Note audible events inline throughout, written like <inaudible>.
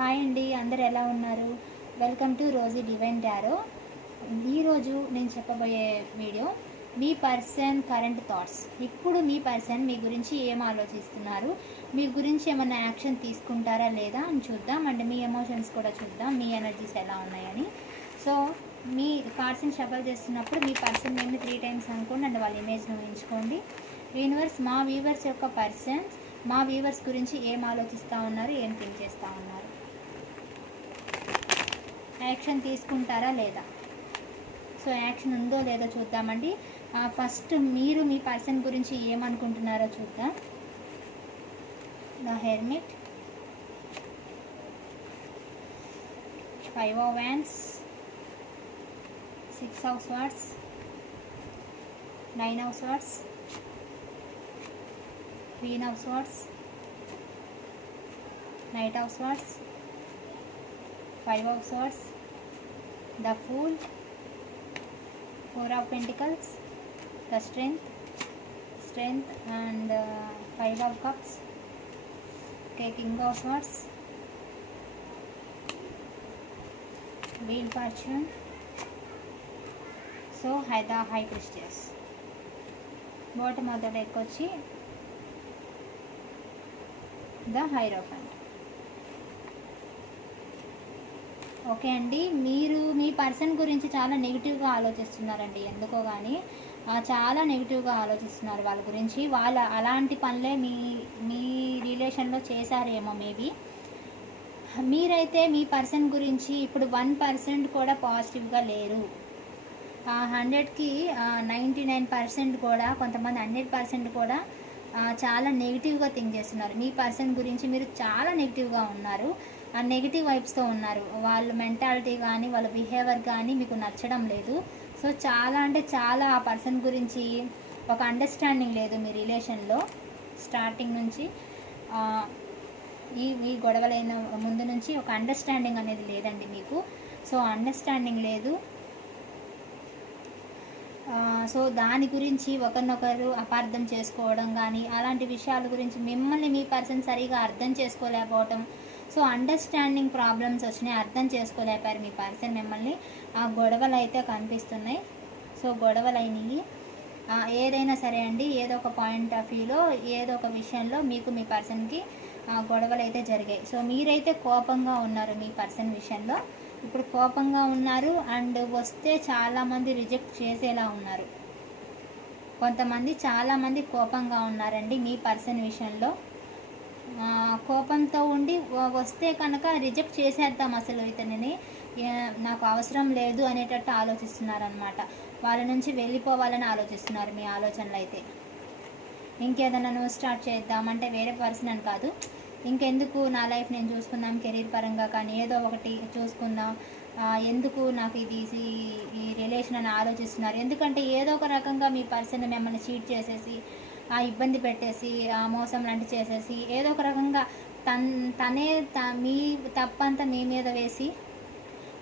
Hi అండి అందరు ఎలా ఉన్నారు? Welcome to Rosy divine tarot ఈరోజు నేను చెప్పబోయే వీడియో మీ పర్సన్ కరెంట్ థాట్స్ ఇప్పుడు మీ పర్సన్ మీ గురించి ఏం ఆలోచిస్తున్నారు? మీ గురించి ఏమైనా యాక్షన్ తీసుకుంటారా లేదా అని చూద్దాం. అండ్ మీ ఎమోషన్స్ కూడా చూద్దాం. మీ ఎనర్జీస్ ఎలా ఉన్నాయని. సో మీ కార్డ్స్ని షఫల్ చేస్తున్నప్పుడు మీ పర్సన్ నేమ్ని త్రీ టైమ్స్ అనుకోండి. అండ్ వాళ్ళ ఇమేజ్ను ఎంచుకోండి యూనివర్స్ మా వీవర్స్ యొక్క పర్సన్స్ మా వీవర్స్ గురించి ఏం ఆలోచిస్తూ ఉన్నారు? ఏం థింక్ చేస్తూ ఉన్నారు? యాక్షన్ తీసుకుంటారా లేదా? సో యాక్షన్ ఉందో లేదో చూద్దామండి. ఫస్ట్ మీరు మీ పర్సన్ గురించి ఏమనుకుంటున్నారో చూద్దాం. The hermit five of wands six of swords nine of swords queen house swords. Knight house swords. Five house swords. the fool four of pentacles the strength strength and uh, five of cups okay king of swords wheel fortune so హైదా high priestess bottom of the deck వచ్చి the హైరోఫంట్ okay అండి. మీరు మీ person గురించి చాలా నెగిటివ్గా ఆలోచిస్తున్నారండి. ఎందుకో కానీ చాలా నెగిటివ్గా ఆలోచిస్తున్నారు వాళ్ళ గురించి. వాళ్ళ అలాంటి పనులే మీ మీ రిలేషన్లో చేశారేమో మేబీ. మీరైతే మీ పర్సన్ గురించి ఇప్పుడు వన్ పర్సెంట్ కూడా పాజిటివ్గా లేరు. హండ్రెడ్కి నైంటీ నైన్ పర్సెంట్ కూడా కొంతమంది హండ్రెడ్ పర్సెంట్ కూడా చాలా నెగిటివ్గా థింక్ చేస్తున్నారు. మీ పర్సన్ గురించి మీరు చాలా నెగిటివ్గా ఉన్నారు. ఆ నెగిటివ్ వైబ్స్తో ఉన్నారు. వాళ్ళ మెంటాలిటీ కానీ వాళ్ళ బిహేవియర్ కానీ మీకు నచ్చడం లేదు. సో చాలా అంటే చాలా ఆ పర్సన్ గురించి ఒక అండర్స్టాండింగ్ లేదు మీ రిలేషన్లో స్టార్టింగ్ నుంచి. ఈ ఈ గొడవలైన ముందు నుంచి ఒక అండర్స్టాండింగ్ అనేది లేదండి మీకు. సో అండర్స్టాండింగ్ లేదు. సో దాని గురించి ఒకరినొకరు అపార్థం చేసుకోవడం కానీ అలాంటి విషయాల గురించి మిమ్మల్ని మీ పర్సన్ సరిగా అర్థం చేసుకోలేకపోవటం సో అండర్స్టాండింగ్ ప్రాబ్లమ్స్ వచ్చినాయి అర్థం చేసుకోలేపారు మీ పర్సన్ మిమ్మల్ని. ఆ గొడవలు అయితే కనిపిస్తున్నాయి. సో గొడవలు అయినాయి ఏదైనా సరే అండి ఏదో ఒక పాయింట్ ఆఫ్ వ్యూలో ఏదో ఒక విషయంలో మీకు మీ పర్సన్కి గొడవలు అయితే జరిగాయి. సో మీరైతే కోపంగా ఉన్నారు మీ పర్సన్ విషయంలో. ఇప్పుడు కోపంగా ఉన్నారు అండ్ వస్తే చాలామంది రిజెక్ట్ చేసేలా ఉన్నారు. కొంతమంది చాలామంది కోపంగా ఉన్నారండి మీ పర్సన్ విషయంలో. కోపంతో ఉండి వస్తే కనుక రిజెక్ట్ చేసేద్దాం అసలు ఇతనిని. నాకు అవసరం లేదు అనేటట్టు ఆలోచిస్తున్నారనమాట వాళ్ళ నుంచి వెళ్ళిపోవాలని ఆలోచిస్తున్నారు మీ ఆలోచనలు అయితే. ఇంకేదైనా నువ్వు స్టార్ట్ చేద్దాం అంటే వేరే పర్సన్ అని కాదు. ఇంకెందుకు నా లైఫ్ నేను చూసుకుందాం కెరీర్ పరంగా కానీ ఏదో ఒకటి చూసుకుందాం. ఎందుకు నాకు ఇది ఈ రిలేషన్ అని ఆలోచిస్తున్నారు. ఎందుకంటే ఏదో ఒక రకంగా మీ పర్సన్ మిమ్మల్ని చీట్ చేసేసి ఇబ్బంది పెట్టేసి ఆ మోసం లాంటి చేసేసి ఏదో ఒక రకంగా తన్ తనే త మీ తప్పంతా మీ మీద వేసి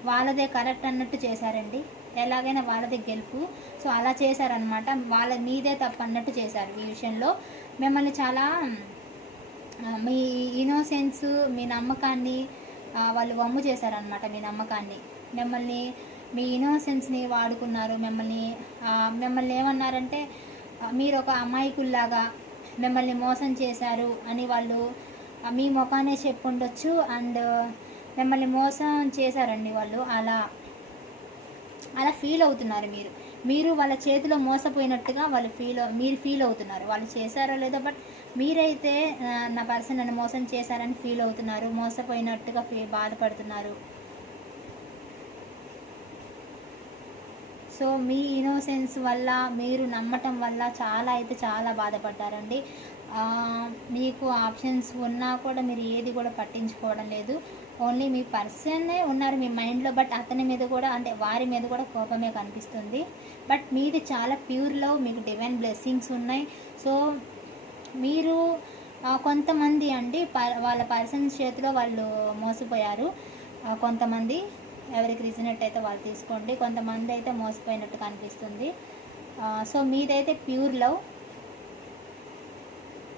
వాళ్ళదే కరెక్ట్ అన్నట్టు చేశారండి. ఎలాగైనా వాళ్ళదే గెలుపు. సో అలా చేశారనమాట వాళ్ళ మీదే తప్పు అన్నట్టు చేశారు ఈ విషయంలో. మిమ్మల్ని చాలా మీ ఇన్నోసెన్స్ మీ నమ్మకాన్ని వాళ్ళు వమ్ము చేశారనమాట మీ నమ్మకాన్ని. మిమ్మల్ని మీ ఇన్నోసెన్స్ని వాడుకున్నారు. మిమ్మల్ని మిమ్మల్ని ఏమన్నారంటే మీరు ఒక అమాయకుల్లాగా మిమ్మల్ని మోసం చేశారు అని వాళ్ళు మీ ముఖానే చెప్పుండొచ్చు అండ్ మిమ్మల్ని మోసం చేశారండి వాళ్ళు. అలా అలా ఫీల్ అవుతున్నారు మీరు. మీరు వాళ్ళ చేతిలో మోసపోయినట్టుగా వాళ్ళు ఫీల్ మీరు ఫీల్ అవుతున్నారు. వాళ్ళు చేశారో లేదో బట్ మీరైతే నా పర్సన్ నన్ను మోసం చేశారని ఫీల్ అవుతున్నారు. మోసపోయినట్టుగా ఫీ బాధపడుతున్నారు. సో మీ ఇన్నోసెన్స్ వల్ల మీరు నమ్మటం వల్ల చాలా అయితే చాలా బాధపడ్డారండి. మీకు ఆప్షన్స్ ఉన్నా కూడా మీరు ఏది కూడా పట్టించుకోవడం లేదు. ఓన్లీ మీ పర్సనే ఉన్నారు మీ మైండ్లో బట్ అతని మీద కూడా అంటే వారి మీద కూడా కోపమే కనిపిస్తుంది. బట్ మీది చాలా ప్యూర్లో మీకు డివైన్ బ్లెస్సింగ్స్ ఉన్నాయి. సో మీరు కొంతమంది అండి వాళ్ళ పర్సన్స్ చేతిలో వాళ్ళు మోసపోయారు. కొంతమంది ఎవరికి రీజనెట్ అయితే వాళ్ళు తీసుకోండి. కొంతమంది అయితే మోసపోయినట్టు కనిపిస్తుంది సో మీదైతే ప్యూర్ లవ్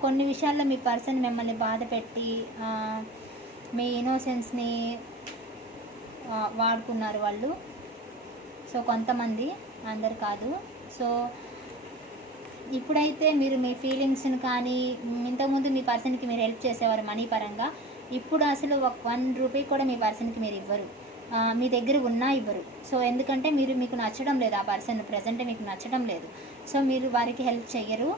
కొన్ని విషయాల్లో మీ పర్సన్ మిమ్మల్ని బాధ పెట్టి మీ ఇన్నోసెన్స్ని వాడుకున్నారు వాళ్ళు. సో కొంతమంది అందరు కాదు. సో ఇప్పుడైతే మీరు మీ ఫీలింగ్స్ని కానీ ఇంతకుముందు మీ పర్సన్కి మీరు హెల్ప్ చేసేవారు మనీ పరంగా. ఇప్పుడు అసలు ఒక వన్ రూపీ కూడా మీ పర్సన్కి మీరు ఇవ్వరు. మీ దగ్గర ఉన్నా ఇవ్వరు. సో ఎందుకంటే మీరు మీకు నచ్చడం లేదు. ఆ పర్సన్ ప్రజెంట్ మీకు నచ్చడం లేదు. సో మీరు వారికి హెల్ప్ చెయ్యరు.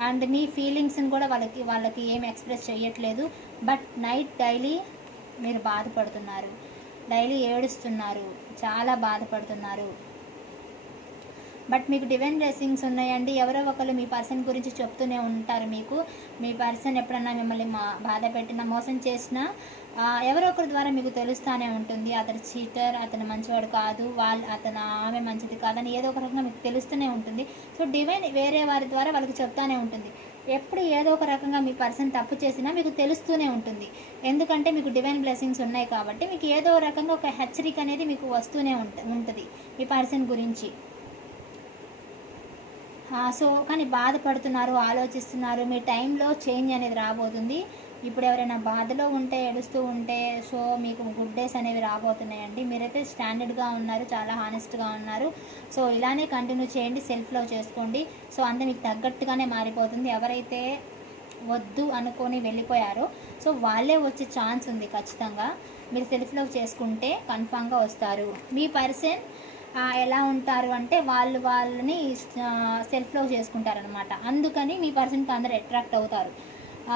అండ్ మీ ఫీలింగ్స్ని కూడా వాళ్ళకి వాళ్ళకి ఏం ఎక్స్ప్రెస్ చేయట్లేదు బట్ నైట్ డైలీ మీరు బాధపడుతున్నారు. డైలీ ఏడుస్తున్నారు. చాలా బాధపడుతున్నారు. బట్ మీకు డివైన్ బ్లెస్సింగ్స్ ఉన్నాయండి. ఎవరో ఒకరు మీ పర్సన్ గురించి చెప్తూనే ఉంటారు మీకు. మీ పర్సన్ ఎప్పుడన్నా మిమ్మల్ని మా బాధ పెట్టినా మోసం చేసినా ఎవరో ఒకరి ద్వారా మీకు తెలుస్తూనే ఉంటుంది. అతను చీటర్ అతను మంచివాడు కాదు వాళ్ళు అతను ఆమె మంచిది కాదని ఏదో ఒక రకంగా మీకు తెలుస్తూనే ఉంటుంది. సో డివైన్ వేరే వారి ద్వారా వాళ్ళకి చెప్తానే ఉంటుంది. ఎప్పుడు ఏదో ఒక రకంగా మీ పర్సన్ తప్పు చేసినా మీకు తెలుస్తూనే ఉంటుంది. ఎందుకంటే మీకు డివైన్ బ్లెస్సింగ్స్ ఉన్నాయి కాబట్టి మీకు ఏదో రకంగా ఒక హెచ్చరిక అనేది మీకు వస్తూనే ఉంటుంది మీ పర్సన్ గురించి. సో కానీ బాధపడుతున్నారు ఆలోచిస్తున్నారు మీ టైంలో చేంజ్ అనేది రాబోతుంది. ఇప్పుడు ఎవరైనా బాధలో ఉంటే ఏడుస్తూ ఉంటే సో మీకు గుడ్ డేస్ అనేవి రాబోతున్నాయండి. మీరైతే స్టాండర్డ్గా ఉన్నారు చాలా హానెస్ట్గా ఉన్నారు. సో ఇలానే కంటిన్యూ చేయండి సెల్ఫ్ లవ్ చేసుకోండి. సో అంత మీకు తగ్గట్టుగానే మారిపోతుంది. ఎవరైతే వద్దు అనుకొని వెళ్ళిపోయారో సో వాళ్ళే వచ్చే ఛాన్స్ ఉంది ఖచ్చితంగా. మీరు సెల్ఫ్ లవ్ చేసుకుంటే కన్ఫామ్గా వస్తారు. మీ పర్సన్ ఎలా ఉంటారు అంటే వాళ్ళు వాళ్ళని సెల్ఫ్ లవ్ చేసుకుంటారనమాట అందుకని మీ పర్సన్కి అందరు అట్రాక్ట్ అవుతారు.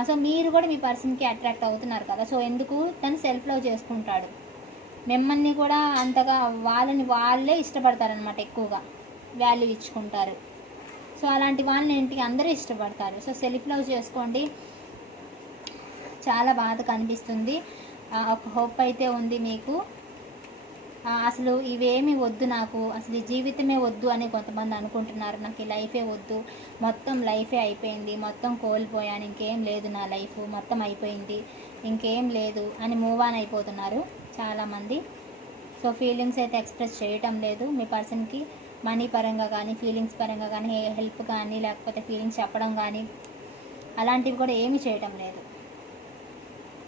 సో మీరు కూడా మీ పర్సన్కి అట్రాక్ట్ అవుతున్నారు కదా. సో ఎందుకు? తను సెల్ఫ్ లవ్ చేసుకుంటాడు. మిమ్మల్ని కూడా అంతగా వాళ్ళని వాళ్ళే ఇష్టపడతారనమాట ఎక్కువగా. వాల్యూ ఇచ్చుకుంటారు. సో అలాంటి వాళ్ళని ఇంటికి అందరూ ఇష్టపడతారు. సో సెల్ఫ్ లవ్ చేసుకోండి. చాలా బాధ కనిపిస్తుంది. ఒక హోప్ అయితే ఉంది మీకు. అసలు ఇవేమి వద్దు నాకు అసలు ఈ జీవితమే వద్దు అని కొంతమంది అనుకుంటున్నారు. నాకు ఈ లైఫే వద్దు మొత్తం లైఫే అయిపోయింది మొత్తం కోల్పోయాను ఇంకేం లేదు నా లైఫ్ మొత్తం అయిపోయింది ఇంకేం లేదు అని మూవ్ ఆన్ అయిపోతున్నారు చాలామంది. సో ఫీలింగ్స్ అయితే ఎక్స్ప్రెస్ చేయటం లేదు. మీ పర్సన్కి మనీ పరంగా కానీ ఫీలింగ్స్ పరంగా కానీ హెల్ప్ కానీ లేకపోతే ఫీలింగ్స్ చెప్పడం కానీ అలాంటివి కూడా ఏమీ చేయటం లేదు.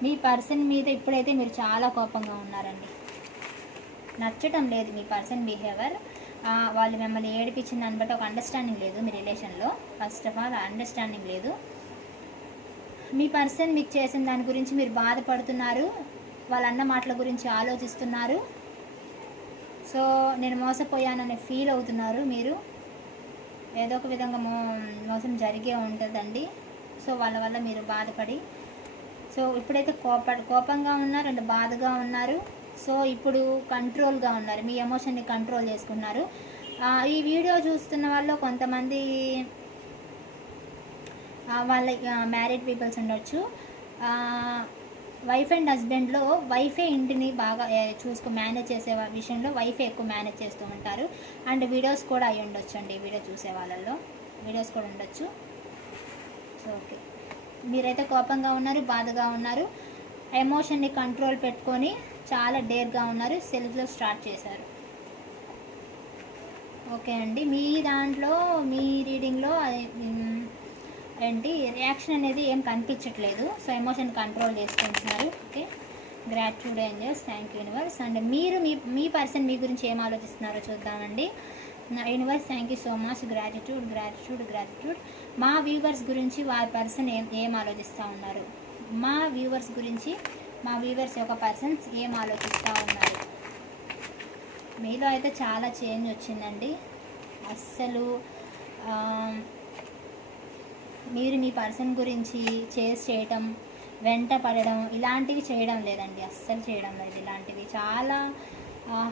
మీ పర్సన్ మీద ఇప్పుడైతే మీరు చాలా కోపంగా ఉన్నారండి. నచ్చటం లేదు మీ పర్సన్ బిహేవియర్. వాళ్ళు మిమ్మల్ని ఏడిపించిన దాన్ని బట్టి ఒక అండర్స్టాండింగ్ లేదు మీ రిలేషన్లో. ఫస్ట్ ఆఫ్ ఆల్ అండర్స్టాండింగ్ లేదు. మీ పర్సన్ మీకు చేసిన దాని గురించి మీరు బాధపడుతున్నారు. వాళ్ళ అన్న మాటల గురించి ఆలోచిస్తున్నారు. సో నేను మోసపోయానని ఫీల్ అవుతున్నారు మీరు. ఏదో ఒక విధంగా మో మోసం జరిగే ఉంటుందండి. సో వాళ్ళ వల్ల మీరు బాధపడి. సో ఇప్పుడైతే కోప కోపంగా ఉన్నారు అండ్ బాధగా ఉన్నారు. సో ఇప్పుడు కంట్రోల్గా ఉన్నారు. మీ ఎమోషన్ని కంట్రోల్ చేసుకున్నారు. ఈ వీడియో చూస్తున్న వాళ్ళు కొంతమంది వాళ్ళ మ్యారీడ్ పీపుల్స్ ఉండొచ్చు. వైఫ్ అండ్ హస్బెండ్లో వైఫే ఇంటిని బాగా ఏ, చూసుకో మేనేజ్ చేసే విషయంలో వైఫే ఎక్కువ మేనేజ్ చేస్తూ ఉంటారు. అండ్ వీడియోస్ కూడా అయి ఉండొచ్చు అండి వీడియో చూసే వాళ్ళల్లో. వీడియోస్ కూడా ఉండొచ్చు. ఓకే మీరైతే కోపంగా ఉన్నారు బాధగా ఉన్నారు. ఎమోషన్ని కంట్రోల్ పెట్టుకొని చాలా డేర్గా ఉన్నారు సెల్ఫ్లో స్టార్ట్ చేశారు. ఓకే అండి మీ దాంట్లో మీ రీడింగ్లో ఏంటి రియాక్షన్ అనేది ఏం కనిపించట్లేదు. సో ఎమోషన్ కంట్రోల్ చేసుకుంటున్నారు. Okay gratitude angels thank you universe. And మీరు మీ మీ పర్సన్ మీ గురించి ఏం ఆలోచిస్తున్నారో చూద్దామండి. నా universe thank you so much. Gratitude gratitude gratitude మా వ్యూవర్స్ గురించి వారి పర్సన్ ఏం ఏం ఆలోచిస్తూ ఉన్నారు? మా వ్యూవర్స్ గురించి మా వ్యూవర్స్ యొక్క పర్సన్స్ ఏం ఆలోచిస్తూ ఉన్నారు? మీలో అయితే చాలా చేంజ్ వచ్చిందండి. అస్సలు మీరు మీ పర్సన్ గురించి చేస్ చేయటం వెంట పడడం ఇలాంటివి చేయడం లేదండి. అస్సలు చేయడం లేదు ఇలాంటివి. చాలా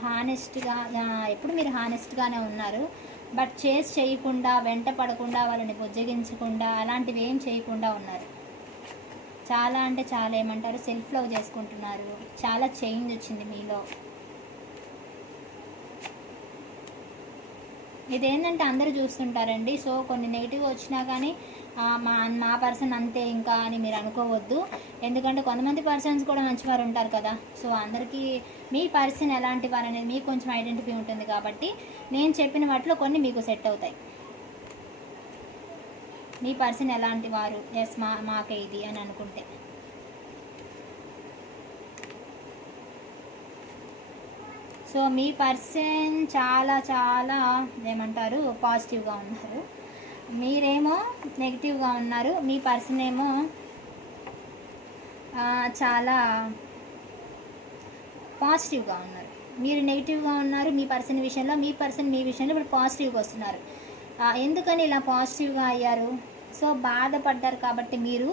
హానెస్ట్గా ఎప్పుడు మీరు హానెస్ట్గానే ఉన్నారు. బట్ చేస్ చేయకుండా వెంట పడకుండా వాళ్ళని బుజ్జగించకుండా అలాంటివి ఏం చేయకుండా ఉన్నారు. చాలా అంటే చాలా ఏమంటారు? సెల్ఫ్ లవ్ చేసుకుంటున్నారు. చాలా చేంజ్ వచ్చింది మీలో. ఇదేంటంటే అందరూ చూస్తుంటారండి. సో కొన్ని నెగిటివ్ వచ్చినా కానీ మా మా పర్సన్ అంతే ఇంకా అని మీరు అనుకోవద్దు. ఎందుకంటే కొంతమంది పర్సన్స్ కూడా మంచివారు ఉంటారు కదా. సో అందరికీ మీ పర్సన్ ఎలాంటి వారు అనేది మీకు కొంచెం ఐడెంటిఫై ఉంటుంది కాబట్టి నేను చెప్పిన వాటిలో కొన్ని మీకు సెట్ అవుతాయి. మీ పర్సన్ ఎలాంటి వారు? ఎస్ మా మాకే ఇది అని అనుకుంటే. సో మీ పర్సన్ చాలా చాలా ఏమంటారు? పాజిటివ్గా ఉన్నారు. మీరేమో నెగిటివ్గా ఉన్నారు. మీ పర్సన్ ఏమో చాలా పాజిటివ్గా ఉన్నారు. మీరు నెగిటివ్గా ఉన్నారు మీ పర్సన్ విషయంలో మీ పర్సన్ మీ విషయంలో ఇప్పుడు పాజిటివ్గా వస్తున్నారు. ఎందుకని ఇలా పాజిటివ్గా అయ్యారు? సో బాధపడ్డారు కాబట్టి మీరు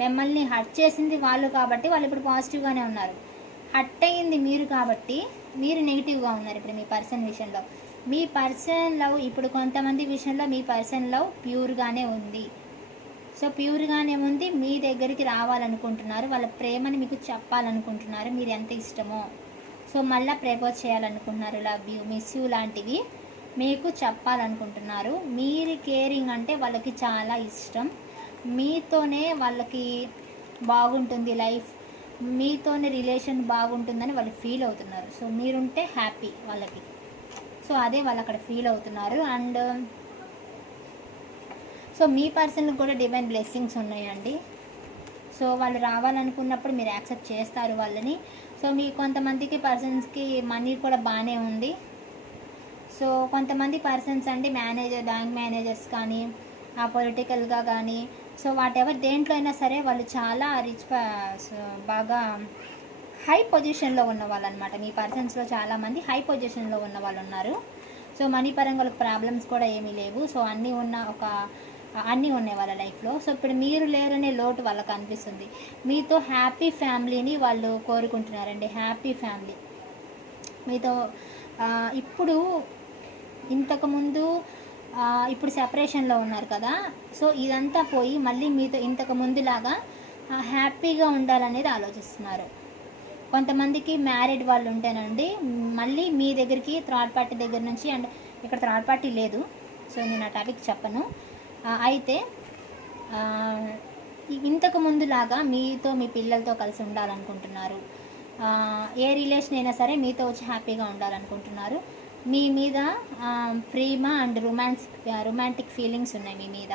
మిమ్మల్ని హట్ చేసింది వాళ్ళు కాబట్టి వాళ్ళు ఇప్పుడు పాజిటివ్గానే ఉన్నారు. హట్ అయ్యింది మీరు కాబట్టి మీరు నెగిటివ్గా ఉన్నారు ఇప్పుడు మీ పర్సన్ విషయంలో. మీ పర్సన్ లవ్ ఇప్పుడు కొంతమంది విషయంలో మీ పర్సన్ లవ్ ప్యూర్గానే ఉంది. సో ప్యూర్గానే ఉంది మీ దగ్గరికి రావాలనుకుంటున్నారు వాళ్ళ ప్రేమని మీకు చెప్పాలనుకుంటున్నారు మీరు ఎంత ఇష్టమో. సో మళ్ళీ ప్రపోజ్ చేయాలనుకుంటున్నారు లవ్ యూ మిస్ యూ లాంటివి. మీకు చెప్పాలనుకుంటున్నారు. మీరు కేరింగ్ అంటే వాళ్ళకి చాలా ఇష్టం. మీతోనే వాళ్ళకి బాగుంటుంది లైఫ్. మీతోనే రిలేషన్ బాగుంటుందని వాళ్ళు ఫీల్ అవుతున్నారు. సో మీరుంటే హ్యాపీ వాళ్ళకి. సో అదే వాళ్ళు అక్కడ ఫీల్ అవుతున్నారు. అండ్ సో మీ పర్సన్కి కూడా డివైన్ బ్లెస్సింగ్స్ ఉన్నాయండి. సో వాళ్ళు రావాలనుకున్నప్పుడు మీరు యాక్సెప్ట్ చేస్తారు వాళ్ళని. సో మీ కొంతమందికి పర్సన్స్కి మనీ కూడా బాగానే ఉంది. సో కొంతమంది పర్సన్స్ అంటే మేనేజర్ బ్యాంక్ మేనేజర్స్ కానీ ఆ పొలిటికల్గా కానీ సో వాట్ ఎవర్ దేంట్లో అయినా సరే వాళ్ళు చాలా రిచ్ బాగా హై పొజిషన్లో ఉన్న వాళ్ళు అనమాట మీ పర్సన్స్లో చాలామంది హై పొజిషన్లో ఉన్న వాళ్ళు ఉన్నారు. సో మనీ పరంగా వాళ్ళకి ప్రాబ్లమ్స్ కూడా ఏమీ లేవు. సో అన్నీ ఉన్న ఒక అన్నీ ఉన్నాయి వాళ్ళ లైఫ్లో సో ఇప్పుడు మీరు లేరనే లోటు వాళ్ళకి అనిపిస్తుంది. మీతో హ్యాపీ ఫ్యామిలీని వాళ్ళు కోరుకుంటున్నారండి. హ్యాపీ ఫ్యామిలీ మీతో ఇప్పుడు ఇంతకుముందు ఇప్పుడు సెపరేషన్లో ఉన్నారు కదా. సో ఇదంతా పోయి మళ్ళీ మీతో ఇంతకు ముందులాగా హ్యాపీగా ఉండాలనేది ఆలోచిస్తున్నారు. కొంతమందికి మ్యారీడ్ వాళ్ళు ఉంటేనండి మళ్ళీ మీ దగ్గరికి థర్డ్ పార్టీ దగ్గర నుంచి అండ్ ఇక్కడ థర్డ్ పార్టీ లేదు. సో నేను ఆ టాపిక్ చెప్పను. అయితే ఇంతకు ముందులాగా మీతో మీ పిల్లలతో కలిసి ఉండాలనుకుంటున్నారు. ఏ రిలేషన్ అయినా సరే మీతో వచ్చి హ్యాపీగా ఉండాలనుకుంటున్నారు. మీ మీద ప్రేమ అండ్ రొమాన్స్ రొమాంటిక్ ఫీలింగ్స్ ఉన్నాయి మీ మీద.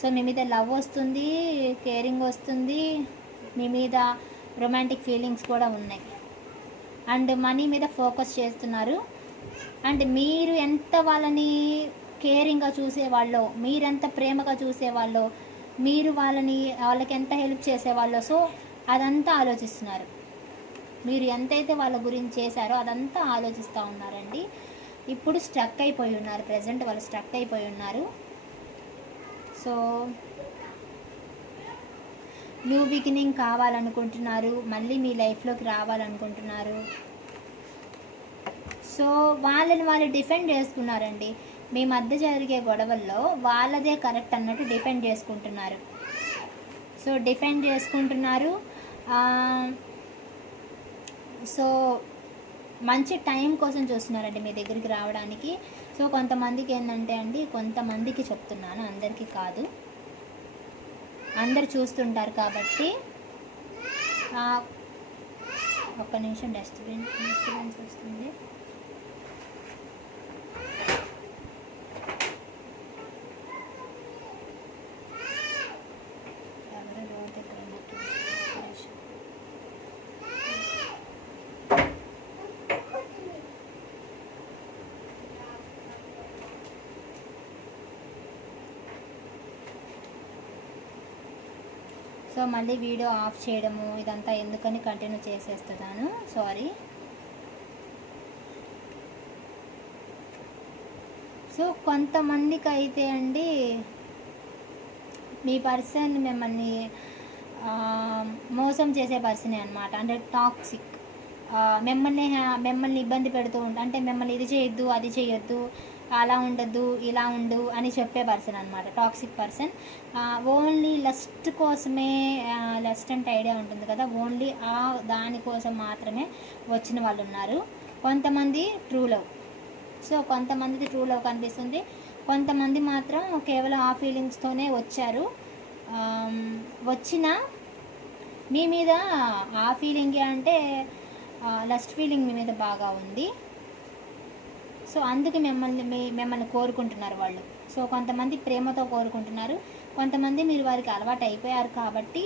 సో మీ మీద లవ్ వస్తుంది కేరింగ్ వస్తుంది మీ మీద రొమాంటిక్ ఫీలింగ్స్ కూడా ఉన్నాయి. అండ్ మనీ మీద ఫోకస్ చేస్తున్నారు. అండ్ మీరు ఎంత వాళ్ళని కేరింగ్గా చూసేవాళ్ళో మీరెంత ప్రేమగా చూసేవాళ్ళో మీరు వాళ్ళని వాళ్ళకి ఎంత హెల్ప్ చేసేవాళ్ళో సో అదంతా ఆలోచిస్తున్నారు. మీరు ఎంతైతే వాళ్ళ గురించి చేశారో అదంతా ఆలోచిస్తూ ఉన్నారండి. ఇప్పుడు స్ట్రక్ అయిపోయి ఉన్నారు. ప్రజెంట్ వాళ్ళు స్ట్రక్ అయిపోయి ఉన్నారు. సో న్యూ బిగినింగ్ కావాలనుకుంటున్నారు. మళ్ళీ మీ లైఫ్లోకి రావాలనుకుంటున్నారు. సో వాళ్ళని వాళ్ళు డిఫెండ్ చేసుకున్నారండి. మీ మధ్య జరిగే గొడవల్లో వాళ్ళదే కరెక్ట్ అన్నట్టు డిఫెండ్ చేసుకుంటున్నారు. సో డిఫెండ్ చేసుకుంటున్నారు. సో మంచి టైం కోసం చూస్తున్నారండి మీ దగ్గరికి రావడానికి. సో కొంతమందికి ఏంటంటే అండి కొంతమందికి చెప్తున్నాను అందరికీ కాదు. అందరు చూస్తుంటారు కాబట్టి ఒక్క నిమిషం డస్ట్బిన్ డిస్టర్బెన్స్ వస్తుంది ఎవరో రోడ్ దగ్గర ఉన్నట్టుంది. ఒక్క నిమిషం. సో మళ్ళీ వీడియో ఆఫ్ చేయడము ఇదంతా ఎందుకని కంటిన్యూ చేసేస్తున్నాను. సారీ సో కొంతమందికి అయితే అండి మీ పర్సన్ మిమ్మల్ని మోసం చేసే పర్సనే అనమాట అంటే టాక్సిక్. మిమ్మల్ని మిమ్మల్ని ఇబ్బంది పెడుతూ ఉంటా అంటే మిమ్మల్ని ఇది చేయొద్దు అది చేయొద్దు అలా ఉండద్దు ఇలా ఉండు అని చెప్పే పర్సన్ అనమాట టాక్సిక్ పర్సన్ ఓన్లీ లస్ట్ కోసమే లస్ట్ అంటే ఐడియా ఉంటుంది కదా ఓన్లీ ఆ దానికోసం మాత్రమే వచ్చిన వాళ్ళు ఉన్నారు. కొంతమంది ట్రూ లవ్ సో కొంతమందిది ట్రూ లవ్ కనిపిస్తుంది. కొంతమంది మాత్రం కేవలం ఆ ఫీలింగ్స్తోనే వచ్చారు. వచ్చిన మీ మీద ఆ ఫీలింగే అంటే లస్ట్ ఫీలింగ్ మీ మీద బాగా ఉంది. సో అందుకే మిమ్మల్ని మీ మిమ్మల్ని కోరుకుంటున్నారు వాళ్ళు. సో కొంతమంది ప్రేమతో కోరుకుంటున్నారు. కొంతమంది మీరు వారికి అలవాటు అయిపోయారు కాబట్టి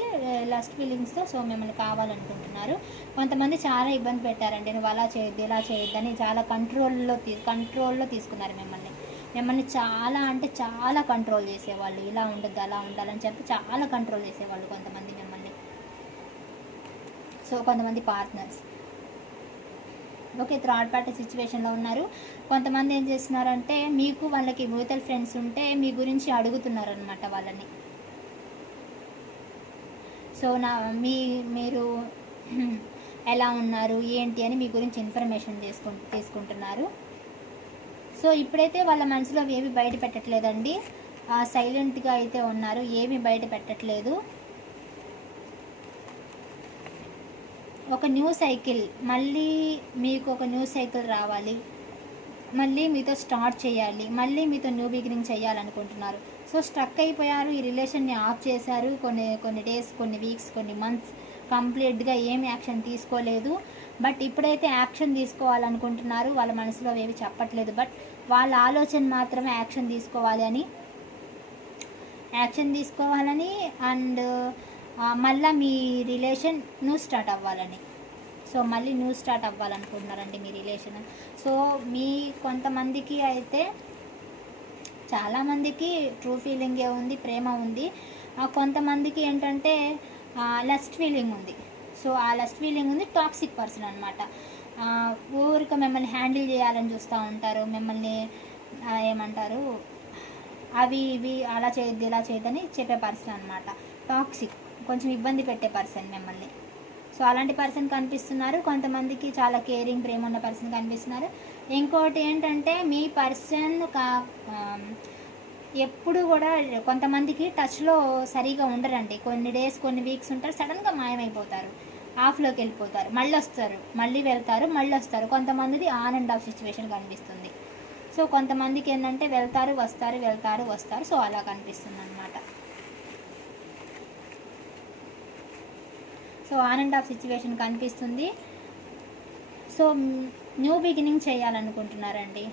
లస్ట్ ఫీలింగ్స్తో సో మిమ్మల్ని కావాలనుకుంటున్నారు. కొంతమంది చాలా ఇబ్బంది పెట్టారండి. నువ్వు అలా చేయొద్దు ఇలా చేయొద్దని చాలా కంట్రోల్లో తీ కంట్రోల్లో తీసుకున్నారు మిమ్మల్ని. మిమ్మల్ని చాలా అంటే చాలా కంట్రోల్ చేసేవాళ్ళు. ఇలా ఉండొద్దు అలా ఉండాలని చెప్పి చాలా కంట్రోల్ చేసేవాళ్ళు కొంతమంది మిమ్మల్ని. సో కొంతమంది పార్ట్నర్స్ ఓకే థర్డ్ పార్టీ సిచ్యువేషన్లో ఉన్నారు. కొంతమంది ఏం చేస్తున్నారంటే మీకు వాళ్ళకి మ్యూచువల్ ఫ్రెండ్స్ ఉంటే మీ గురించి అడుగుతున్నారు అనమాట వాళ్ళని. సో నా మీ మీరు <clears throat> ఎలా ఉన్నారు ఏంటి అని మీ గురించి ఇన్ఫర్మేషన్ చేసుకు తీసుకుంటున్నారు. సో ఇప్పుడైతే వాళ్ళ మనసులో ఏమి బయట పెట్టట్లేదండి సైలెంట్గా అయితే ఉన్నారు ఏమి బయట పెట్టట్లేదు ఒక న్యూ సైకిల్ మళ్ళీ మీకు ఒక న్యూ సైకిల్ రావాలి. మళ్ళీ మీతో స్టార్ట్ చేయాలి. మళ్ళీ మీతో న్యూ బిగినింగ్ చేయాలనుకుంటున్నారు. సో స్ట్రక్ అయిపోయారు. ఈ రిలేషన్ని ఆఫ్ చేశారు. కొన్ని కొన్ని డేస్ కొన్ని వీక్స్ కొన్ని మంత్స్ కంప్లీట్గా ఏమి యాక్షన్ తీసుకోలేదు. బట్ ఇప్పుడైతే యాక్షన్ తీసుకోవాలనుకుంటున్నారు. వాళ్ళ మనసులో ఏవి చెప్పట్లేదు. బట్ వాళ్ళ ఆలోచన మాత్రమే యాక్షన్ తీసుకోవాలి అని. యాక్షన్ తీసుకోవాలని అండ్ మళ్ళీ మీ రిలేషన్ న్యూ స్టార్ట్ అవ్వాలని. సో మళ్ళీ న్యూ స్టార్ట్ అవ్వాలనుకుంటున్నారండి మీ రిలేషన్. సో మీ కొంతమందికి అయితే చాలామందికి ట్రూ ఫీలింగే ఉంది ప్రేమ ఉంది. కొంతమందికి ఏంటంటే లస్ట్ ఫీలింగ్ ఉంది. సో ఆ లస్ట్ ఫీలింగ్ ఉంది టాక్సిక్ పర్సన్ అనమాట ఊరిక మిమ్మల్ని హ్యాండిల్ చేయాలని చూస్తూ ఉంటారు మిమ్మల్ని ఏమంటారు అవి ఇవి అలా చేయొద్దు ఇలా చేయొద్దని చెప్పే పర్సన్ అనమాట టాక్సిక్. కొంచెం ఇబ్బంది పెట్టే పర్సన్ మిమ్మల్ని. సో అలాంటి పర్సన్ కనిపిస్తున్నారు. కొంతమందికి చాలా కేరింగ్ ప్రేమ ఉన్న పర్సన్ కనిపిస్తున్నారు. ఇంకోటి ఏంటంటే మీ పర్సన్ కా ఎప్పుడు కూడా కొంతమందికి టచ్లో సరిగా ఉండరండి. కొన్ని డేస్ కొన్ని వీక్స్ ఉంటారు సడన్గా మాయమైపోతారు. ఆఫ్లోకి వెళ్ళిపోతారు. మళ్ళీ వస్తారు. మళ్ళీ వెళ్తారు. మళ్ళీ వస్తారు. కొంతమందిది ఆన్ అండ్ ఆఫ్ సిచ్యువేషన్ కనిపిస్తుంది. సో కొంతమందికి ఏంటంటే వెళ్తారు వస్తారు వెళ్తారు వస్తారు. సో అలా కనిపిస్తుంది అనమాట so on and off situation కనిపిస్తుంది. సో న్యూ బిగినింగ్ చేయాలనుకుంటున్నారండి.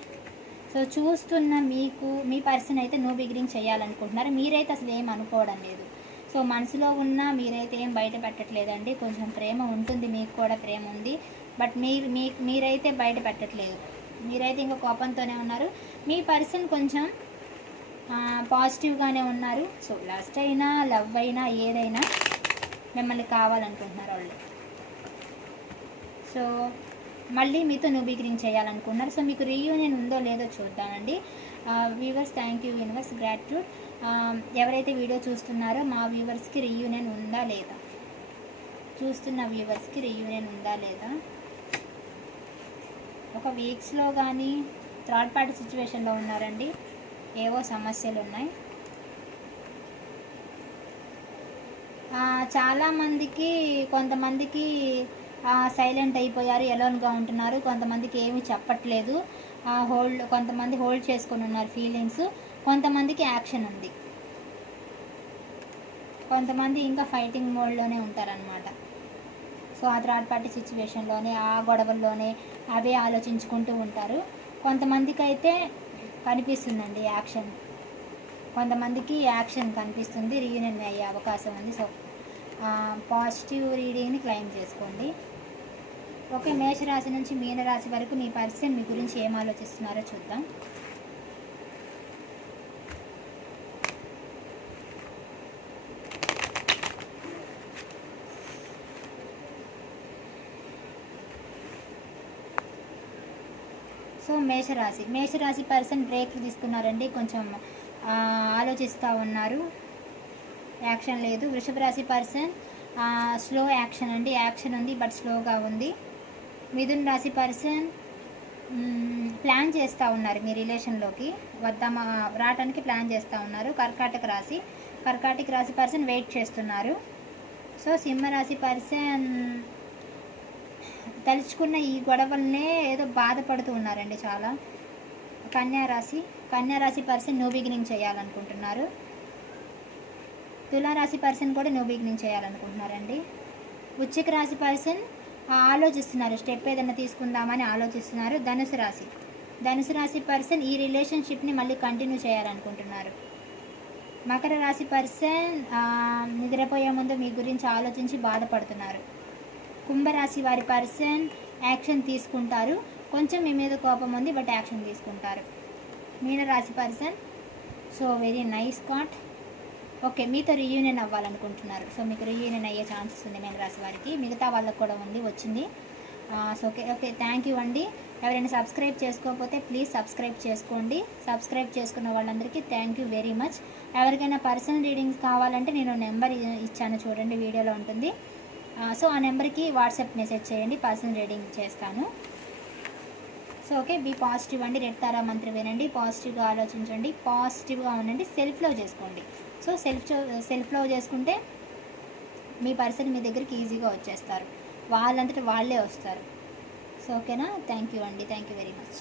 సో చూస్తున్న మీకు మీ పర్సన్ అయితే న్యూ బిగినింగ్ చేయాలనుకుంటున్నారు. మీరైతే అసలు ఏం అనుకోవడం లేదు. సో మనసులో ఉన్న మీరైతే ఏం బయట పెట్టట్లేదండి. కొంచెం ప్రేమ ఉంటుంది మీకు కూడా ప్రేమ ఉంది. బట్ మీరు మీ మీరైతే బయట పెట్టట్లేదు. మీరైతే ఇంకా కోపంతోనే ఉన్నారు. మీ పర్సన్ కొంచెం పాజిటివ్గానే ఉన్నారు. సో లాస్ట్ అయినా లవ్ అయినా ఏదైనా మిమ్మల్ని కావాలనుకుంటున్నారు వాళ్ళు. సో మళ్ళీ మీతో నువ్వు చేయాలనుకున్నారు సో మీకు రీయూనియన్ ఉందో లేదో చూద్దామండి. Viewers thank you universe gratitude ఎవరైతే వీడియో చూస్తున్నారో మా వ్యూవర్స్కి రీయూనియన్ ఉందా లేదా? చూస్తున్న వ్యూవర్స్కి రీయూనియన్ ఉందా లేదా? ఒక వీక్స్లో కానీ థర్డ్ పార్టీ సిచ్యువేషన్లో ఉన్నారండి. ఏవో సమస్యలు ఉన్నాయి. చాలామందికి కొంతమందికి సైలెంట్ అయిపోయారు ఎలోన్గా ఉంటున్నారు. కొంతమందికి ఏమీ చెప్పట్లేదు. హోల్డ్ కొంతమంది హోల్డ్ చేసుకొని ఉన్నారు ఫీలింగ్స్ కొంతమందికి యాక్షన్ ఉంది. కొంతమంది ఇంకా ఫైటింగ్ మోడ్లోనే ఉంటారనమాట సో ఆ థర్డ్ పార్టీ సిచ్యువేషన్లోనే ఆ గొడవల్లోనే అవే ఆలోచించుకుంటూ ఉంటారు. కొంతమందికి అయితే కనిపిస్తుందండి యాక్షన్ కొంతమందికి యాక్షన్ కనిపిస్తుంది. రీయూనియన్ అయ్యే అవకాశం ఉంది. సో పాజిటివ్ రీడింగ్ని క్లెయిమ్ చేసుకోండి. ఓకే మేషరాశి నుంచి మీనరాశి వరకు మీ పర్సన్ మీ గురించి ఏం ఆలోచిస్తున్నారో చూద్దాం. సో మేషరాశి. మేషరాశి పర్సన్ బ్రేక్ తీసుకున్నారండి కొంచెం ఆలోచిస్తూ ఉన్నారు. యాక్షన్ లేదు. వృషభ రాశి పర్సన్ స్లో యాక్షన్ అండి. యాక్షన్ ఉంది బట్ స్లోగా ఉంది. మిథున్ రాశి పర్సన్ ప్లాన్ చేస్తూ ఉన్నారు మీ రిలేషన్లోకి. వద్దామా రావడానికి ప్లాన్ చేస్తూ ఉన్నారు. కర్కాటక రాశి కర్కాటక రాశి పర్సన్ వెయిట్ చేస్తున్నారు. సో సింహరాశి పర్సన్ తలుచుకున్న ఈ గొడవలనే ఏదో బాధపడుతూ ఉన్నారండి చాలా. కన్యారాశి రాశి కన్యా రాశి పర్సన్ న్యూ బిగినింగ్ చేయాలనుకుంటున్నారు. తులారాశి పర్సన్ కూడా న్యూ బిగినింగ్ చేయాలనుకుంటున్నారండి. వృశ్చిక రాశి పర్సన్ ఆలోచిస్తున్నారు. స్టెప్ ఏదైనా తీసుకుందామని ఆలోచిస్తున్నారు. ధనుసు రాశి. ధనుసు రాశి పర్సన్ ఈ రిలేషన్షిప్ని మళ్ళీ కంటిన్యూ చేయాలనుకుంటున్నారు. మకర రాశి పర్సన్ నిద్రపోయే ముందు మీ గురించి ఆలోచించి బాధపడుతున్నారు. కుంభరాశి వారి పర్సన్ యాక్షన్ తీసుకుంటారు. కొంచెం మీ మీద కోపం ఉంది బట్ యాక్షన్ తీసుకుంటారు. మీనరాశి person so very nice card okay మీతో రీయూనియన్ అవ్వాలనుకుంటున్నారు. సో మీకు రీయూనియన్ అయ్యే ఛాన్సెస్ ఉంది మీన రాశి వారికి. మిగతా వాళ్ళకు కూడా ఉంది వచ్చింది. So okay okay thank you అండి. ఎవరైనా సబ్స్క్రైబ్ చేసుకోకపోతే ప్లీజ్ సబ్స్క్రైబ్ చేసుకోండి. సబ్స్క్రైబ్ చేసుకున్న వాళ్ళందరికీ థ్యాంక్ యూ వెరీ మచ్ ఎవరికైనా పర్సనల్ రీడింగ్స్ కావాలంటే నేను నెంబర్ ఇచ్చాను చూడండి వీడియోలో ఉంటుంది. సో ఆ నెంబర్కి వాట్సాప్ మెసేజ్ చేయండి పర్సనల్ రీడింగ్ చేస్తాను. సో ఓకే బీ పాజిటివ్ అండి రెడ్ తారా మంత్రి వినండి పాజిటివ్గా ఆలోచించండి పాజిటివ్గా ఉండండి సెల్ఫ్ లవ్ చేసుకోండి. సో సెల్ఫ్ సెల్ఫ్ లవ్ చేసుకుంటే మీ పర్సన్ మీ దగ్గరికి ఈజీగా వచ్చేస్తారు. వాళ్ళంతటా వాళ్ళే వస్తారు. సో ఓకేనా? థ్యాంక్ యూ అండి థ్యాంక్ యూ వెరీ మచ్.